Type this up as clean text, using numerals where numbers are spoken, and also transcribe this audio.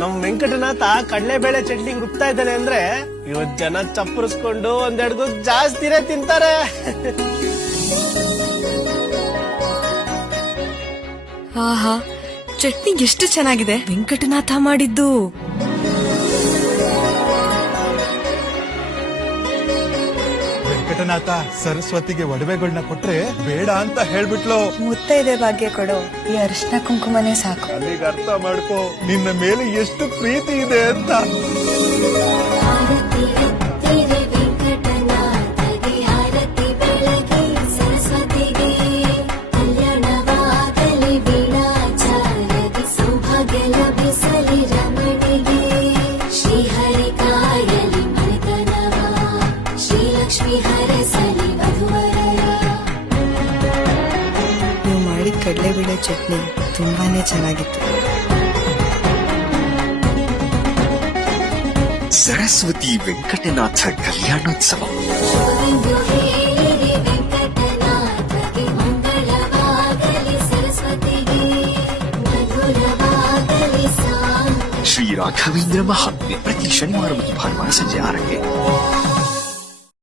ನಮ್ ವೆಂಕಟನಾಥ ಕಡಲೆಬೇಳೆ ಚಟ್ನಿ ರುಬ್ತಾ ಇದ್ದಾನೆ ಅಂದ್ರೆ ಇವತ್ ಜನ ಚಪ್ಪರಿಸ್ಕೊಂಡು ಒಂದೆರಡು ಜಾಸ್ತಿನೇ ತಿಂತಾರೆ. ಆಹಾ, ಚಟ್ನಿ ಎಷ್ಟು ಚೆನ್ನಾಗಿದೆ. ವೆಂಕಟನಾಥ ಮಾಡಿದ್ದು. ವೆಂಕಟನಾಥ ಸರಸ್ವತಿಗೆ ಒಡವೆಗಳನ್ನ ಕೊಟ್ರೆ ಬೇಡ ಅಂತ ಹೇಳ್ಬಿಟ್ಲು. ಮುತ್ತೈದೆ ಭಾಗ್ಯ ಕೊಡು, ಈ ಅರಿಶಿನ ಕುಂಕುಮನೇ ಸಾಕು. ಅಲ್ಲಿಗೆ ಅರ್ಥ ಮಾಡ್ಕೋ ನಿನ್ನ ಮೇಲೆ ಎಷ್ಟು ಪ್ರೀತಿ ಇದೆ ಅಂತ. ನೀವು ಮಾಡಿದ ಕಡಲೆಬೇಳೆ ಚಟ್ನಿ ತುಂಬಾನೇ ಚೆನ್ನಾಗಿತ್ತು. ಸರಸ್ವತಿ ವೆಂಕಟನಾಥ ಕಲ್ಯಾಣೋತ್ಸವ ಶ್ರೀ ರಾಘವೇಂದ್ರ ಮಹಾತ್ಮೆ ಪ್ರತಿ ಶನಿವಾರ ಮತ್ತು ಭಾನುವಾರ ಸಂಜೆ 6ಕ್ಕೆ.